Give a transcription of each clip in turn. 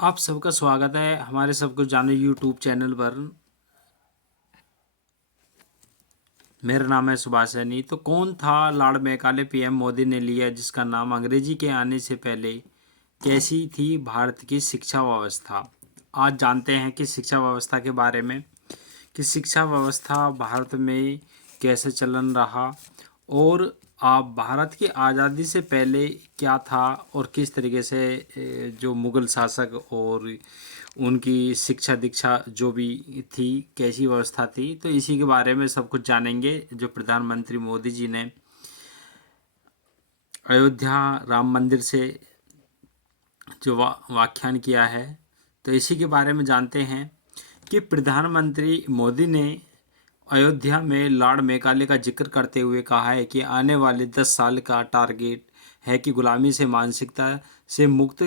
आप सबका स्वागत है हमारे सब कुछ जाने यूट्यूब चैनल पर। मेरा नाम है सुभाष सैनी। तो कौन था लॉर्ड मैकाले पीएम मोदी ने लिया जिसका नाम अंग्रेजी के आने से पहले कैसी थी भारत की शिक्षा व्यवस्था। आज जानते हैं कि शिक्षा व्यवस्था के बारे में कि शिक्षा व्यवस्था भारत में कैसे चलन रहा और आप भारत की आज़ादी से पहले क्या था और किस तरीके से जो मुग़ल शासक और उनकी शिक्षा दीक्षा जो भी थी कैसी व्यवस्था थी। तो इसी के बारे में सब कुछ जानेंगे। जो प्रधानमंत्री मोदी जी ने अयोध्या राम मंदिर से जो व्याख्यान किया है, तो इसी के बारे में जानते हैं कि प्रधानमंत्री मोदी ने अयोध्या में लॉर्ड मैकाले का जिक्र करते हुए कहा है कि आने वाले 10 साल का टारगेट है कि गुलामी से मानसिकता से मुक्त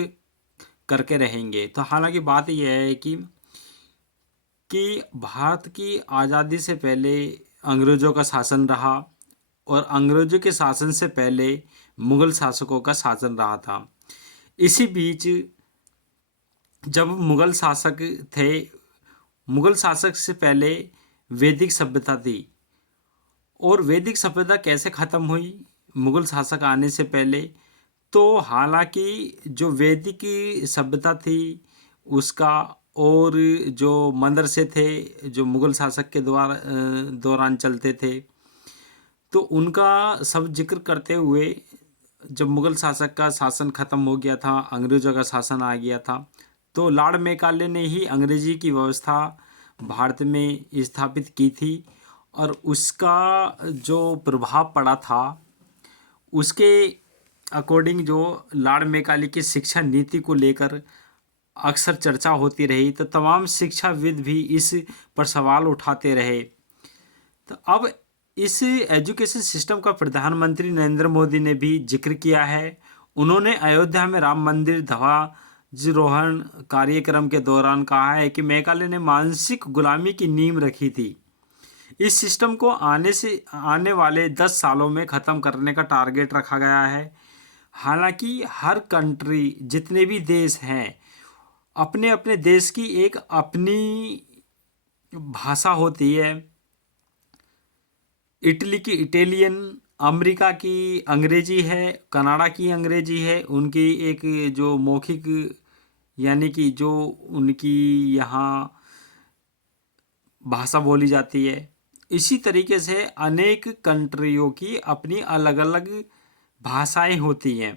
करके रहेंगे। तो हालांकि बात यह है कि भारत की आज़ादी से पहले अंग्रेज़ों का शासन रहा और अंग्रेज़ों के शासन से पहले मुग़ल शासकों का शासन रहा था। इसी बीच जब मुग़ल शासक थे, मुग़ल शासक से पहले वैदिक सभ्यता थी और वैदिक सभ्यता कैसे ख़त्म हुई मुग़ल शासक आने से पहले। तो हालांकि जो वैदिक सभ्यता थी उसका और जो मदरसे थे जो मुग़ल शासक के दौरान चलते थे, तो उनका सब जिक्र करते हुए जब मुग़ल शासक का शासन ख़त्म हो गया था, अंग्रेज़ों का शासन आ गया था, तो लॉर्ड मैकाले ने ही अंग्रेज़ी की व्यवस्था भारत में स्थापित की थी और उसका जो प्रभाव पड़ा था उसके अकॉर्डिंग जो लॉर्ड मैकाले की शिक्षा नीति को लेकर अक्सर चर्चा होती रही, तो तमाम शिक्षाविद भी इस पर सवाल उठाते रहे। तो अब इस एजुकेशन सिस्टम का प्रधानमंत्री नरेंद्र मोदी ने भी जिक्र किया है। उन्होंने अयोध्या में राम मंदिर ध्वजारोहण कार्यक्रम के दौरान कहा है कि मैकाले ने मानसिक गुलामी की नींव रखी थी। इस सिस्टम को आने वाले 10 सालों में ख़त्म करने का टारगेट रखा गया है। हालांकि हर कंट्री जितने भी देश हैं अपने अपने देश की एक अपनी भाषा होती है। इटली की इटालियन, अमेरिका की अंग्रेजी है, कनाडा की अंग्रेजी है, उनकी एक जो मौखिक यानी कि जो उनकी यहाँ भाषा बोली जाती है। इसी तरीके से अनेक कंट्रियों की अपनी अलग अलग भाषाएं होती हैं।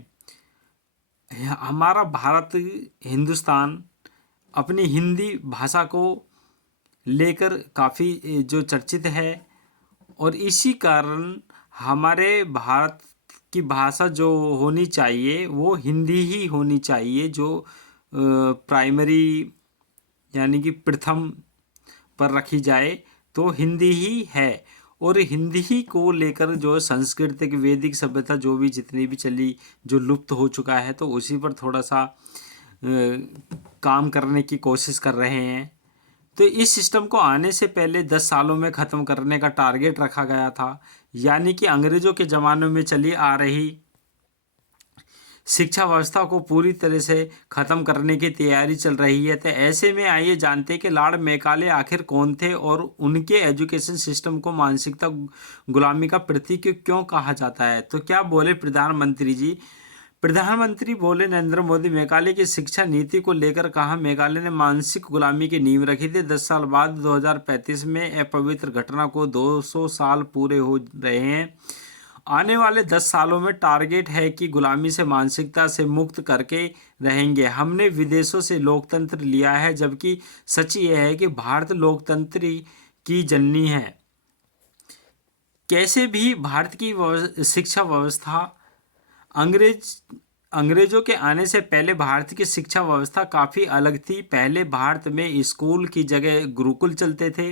हमारा भारत हिंदुस्तान अपनी हिंदी भाषा को लेकर काफ़ी जो चर्चित है और इसी कारण हमारे भारत की भाषा जो होनी चाहिए वो हिंदी ही होनी चाहिए, जो प्राइमरी यानी कि प्रथम पर रखी जाए तो हिंदी ही है। और हिंदी ही को लेकर जो सांस्कृतिक वैदिक सभ्यता जो भी जितनी भी चली जो लुप्त हो चुका है, तो उसी पर थोड़ा सा काम करने की कोशिश कर रहे हैं। तो इस सिस्टम को आने से पहले 10 सालों में ख़त्म करने का टारगेट रखा गया था, यानी कि अंग्रेज़ों के ज़माने में चली आ रही शिक्षा व्यवस्था को पूरी तरह से ख़त्म करने की तैयारी चल रही है। तो ऐसे में आइए जानते हैं कि लॉर्ड मैकाले आखिर कौन थे और उनके एजुकेशन सिस्टम को मानसिकता गुलामी का प्रतीक क्यों कहा जाता है। तो क्या बोले प्रधानमंत्री जी। प्रधानमंत्री बोले नरेंद्र मोदी मैकाले की शिक्षा नीति को लेकर कहा, मैकाले ने मानसिक गुलामी की नींव रखी थी। 10 साल बाद 2035 में अपवित्र घटना को 200 साल पूरे हो रहे हैं। आने वाले 10 सालों में टारगेट है कि गुलामी से मानसिकता से मुक्त करके रहेंगे। हमने विदेशों से लोकतंत्र लिया है, जबकि सच यह है कि भारत लोकतंत्र की जननी है। कैसे भी भारत की शिक्षा व्यवस्था अंग्रेजों के आने से पहले भारत की शिक्षा व्यवस्था काफ़ी अलग थी। पहले भारत में स्कूल की जगह गुरुकुल चलते थे।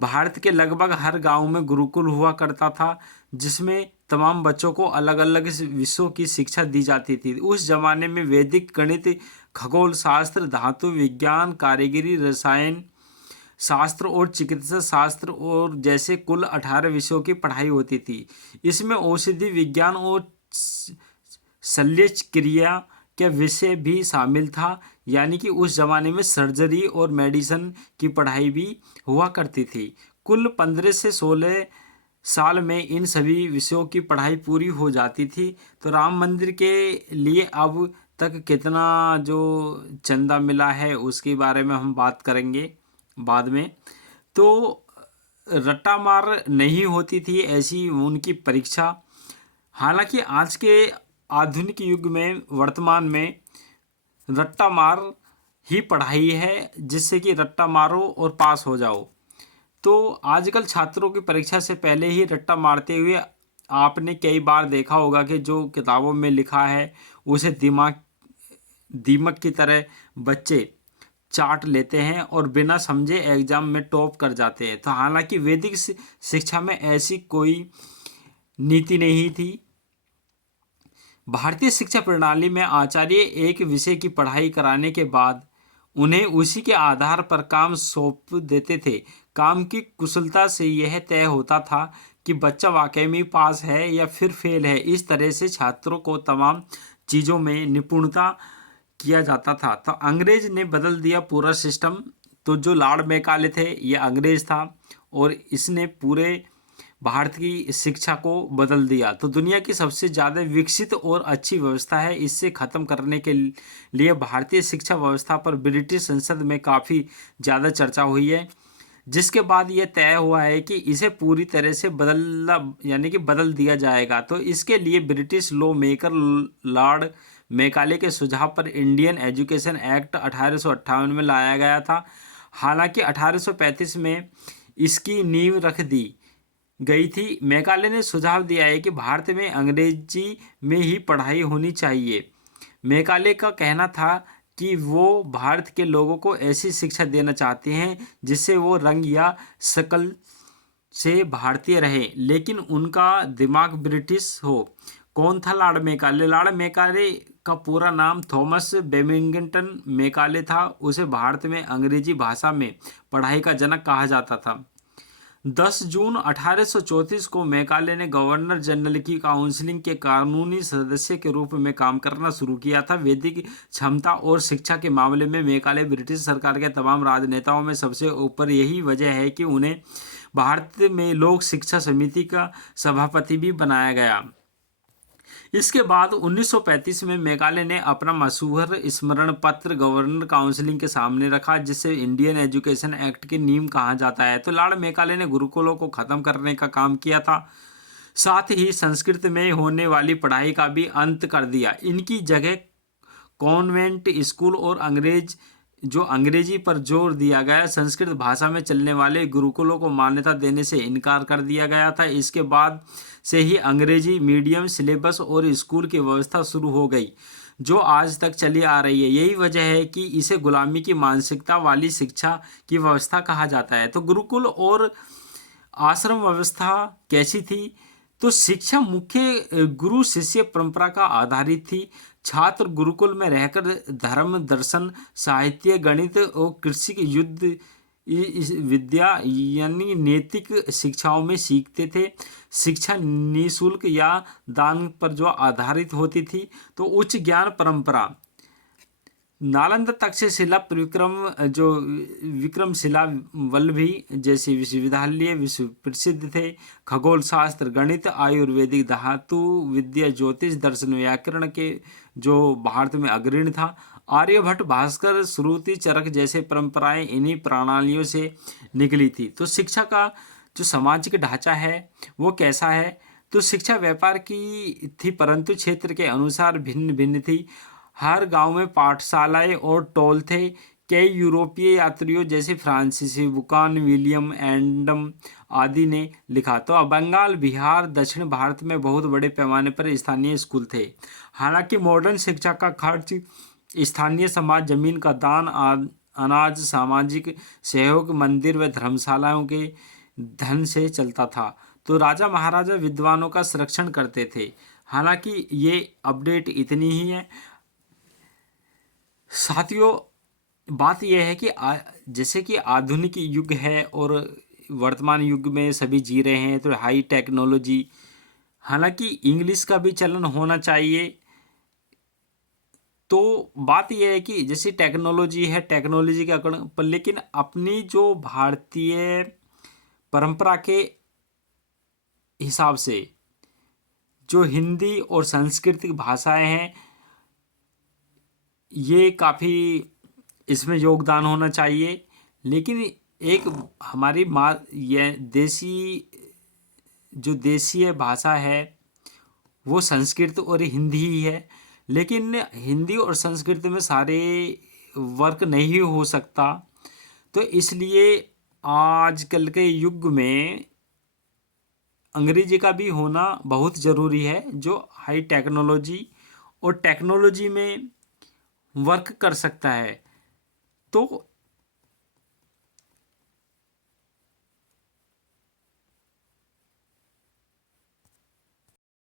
भारत के लगभग हर गांव में गुरुकुल हुआ करता था, जिसमें तमाम बच्चों को अलग अलग विषयों की शिक्षा दी जाती थी। उस जमाने में वैदिक गणित, खगोल शास्त्र, धातु विज्ञान, कारीगरी, रसायन शास्त्र और चिकित्सा शास्त्र और जैसे कुल 18 विषयों की पढ़ाई होती थी। इसमें औषधि विज्ञान और शल्य क्रिया का विषय भी शामिल था। यानी कि उस जमाने में सर्जरी और मेडिसिन की पढ़ाई भी हुआ करती थी। कुल 15 से 16 साल में इन सभी विषयों की पढ़ाई पूरी हो जाती थी। तो राम मंदिर के लिए अब तक कितना जो चंदा मिला है उसके बारे में हम बात करेंगे बाद में। तो रट्टा मार नहीं होती थी ऐसी उनकी परीक्षा। हालांकि आज के आधुनिक युग में वर्तमान में रट्टा मार ही पढ़ाई है, जिससे कि रट्टा मारो और पास हो जाओ। तो आजकल छात्रों की परीक्षा से पहले ही रट्टा मारते हुए आपने कई बार देखा होगा कि जो किताबों में लिखा है उसे दीमक की तरह बच्चे चाट लेते हैं और बिना समझे एग्जाम में टॉप कर जाते हैं। तो हालांकि वैदिक शिक्षा में ऐसी कोई नीति नहीं थी। भारतीय शिक्षा प्रणाली में आचार्य एक विषय की पढ़ाई कराने के बाद उन्हें उसी के आधार पर काम सौंप देते थे। काम की कुशलता से यह तय होता था कि बच्चा वाकई में पास है या फिर फेल है। इस तरह से छात्रों को तमाम चीज़ों में निपुणता किया जाता था। तो अंग्रेज ने बदल दिया पूरा सिस्टम। तो जो लॉर्ड मैकाले थे ये अंग्रेज था और इसने पूरे भारत की शिक्षा को बदल दिया। तो दुनिया की सबसे ज़्यादा विकसित और अच्छी व्यवस्था है। इससे ख़त्म करने के लिए भारतीय शिक्षा व्यवस्था पर ब्रिटिश संसद में काफ़ी ज़्यादा चर्चा हुई है, जिसके बाद यह तय हुआ है कि इसे पूरी तरह से बदल दिया जाएगा। तो इसके लिए British law maker Lord Macaulay के सुझाव पर इंडियन एजुकेशन एक्ट 1858 में लाया गया था। हालांकि 1835 में इसकी नींव रख दी गई थी। मैकाले ने सुझाव दिया है कि भारत में अंग्रेजी में ही पढ़ाई होनी चाहिए। मैकाले का कहना था कि वो भारत के लोगों को ऐसी शिक्षा देना चाहते हैं जिससे वो रंग या शक्ल से भारतीय रहे, लेकिन उनका दिमाग ब्रिटिश हो। कौन था लॉर्ड मैकाले? लॉर्ड मैकाले का पूरा नाम थॉमस बेमिंगटन मैकाले था। उसे भारत में अंग्रेजी भाषा में पढ़ाई का जनक कहा जाता था। 10 जून 1834 को मैकाले ने गवर्नर जनरल की काउंसिल के कानूनी सदस्य के रूप में काम करना शुरू किया था। वैदिक क्षमता और शिक्षा के मामले में मैकाले ब्रिटिश सरकार के तमाम राजनेताओं में सबसे ऊपर। यही वजह है कि उन्हें भारत में लोक शिक्षा समिति का सभापति भी बनाया गया। इसके बाद 1935 में मैकाले ने अपना मशहूर स्मरण पत्र गवर्नर काउंसिल के सामने रखा, जिसे इंडियन एजुकेशन एक्ट की नींव कहा जाता है। तो लॉर्ड मैकाले ने गुरुकुलों को खत्म करने का काम किया था, साथ ही संस्कृत में होने वाली पढ़ाई का भी अंत कर दिया। इनकी जगह कॉन्वेंट स्कूल और अंग्रेजी पर जोर दिया गया। संस्कृत भाषा में चलने वाले गुरुकुलों को मान्यता देने से इनकार कर दिया गया था। इसके बाद से ही अंग्रेजी मीडियम सिलेबस और स्कूल की व्यवस्था शुरू हो गई, जो आज तक चली आ रही है। यही वजह है कि इसे गुलामी की मानसिकता वाली शिक्षा की व्यवस्था कहा जाता है। तो गुरुकुल और आश्रम व्यवस्था कैसी थी? तो शिक्षा मुख्य गुरु शिष्य परंपरा का आधारित थी। छात्र गुरुकुल में रहकर धर्म, दर्शन, साहित्य, गणित और कृषि, युद्ध विद्या यानी नैतिक शिक्षाओं में सीखते थे। शिक्षा निःशुल्क या दान पर जो आधारित होती थी। तो उच्च ज्ञान परंपरा नालंदा तक्षशिला विक्रमशिला वल्लभी जैसे विश्वविद्यालय विश्व प्रसिद्ध थे। खगोल शास्त्र, गणित, आयुर्वेदिक, धातु विद्या, ज्योतिष, दर्शन, व्याकरण के जो भारत में अग्रणी था। आर्यभट्ट, भास्कर, श्रुति चरक जैसे परंपराएं इन्हीं प्रणालियों से निकली थी। तो शिक्षा का जो सामाजिक ढांचा है वो कैसा है? तो शिक्षा व्यापार की थी, परंतु क्षेत्र के अनुसार भिन्न भिन्न थी। हर गांव में पाठशालाएं और टोल थे। कई यूरोपीय यात्रियों जैसे फ्रांसीसी बुकान, विलियम एंडम आदि ने लिखा। तो बंगाल, बिहार, दक्षिण भारत में बहुत बड़े पैमाने पर स्थानीय स्कूल थे। हालांकि मॉडर्न शिक्षा का खर्च स्थानीय समाज, जमीन का दान, अनाज, सामाजिक सहयोग, मंदिर व धर्मशालाओं के धन से चलता था। तो राजा महाराजा विद्वानों का संरक्षण करते थे। हालांकि ये अपडेट इतनी ही है साथियों। बात यह है कि जैसे कि आधुनिक युग है और वर्तमान युग में सभी जी रहे हैं, तो हाई टेक्नोलॉजी, हालांकि इंग्लिश का भी चलन होना चाहिए। तो बात यह है कि जैसे टेक्नोलॉजी है, टेक्नोलॉजी के अकॉर्डिंग पर, लेकिन अपनी जो भारतीय परंपरा के हिसाब से जो हिंदी और सांस्कृतिक भाषाएं हैं, ये काफ़ी इसमें योगदान होना चाहिए। लेकिन एक हमारी माँ ये देसी जो देशीय भाषा है वो संस्कृत और हिंदी ही है। लेकिन हिंदी और संस्कृत में सारे वर्क नहीं हो सकता, तो इसलिए आजकल के युग में अंग्रेजी का भी होना बहुत ज़रूरी है, जो हाई टेक्नोलॉजी और टेक्नोलॉजी में वर्क कर सकता है। तो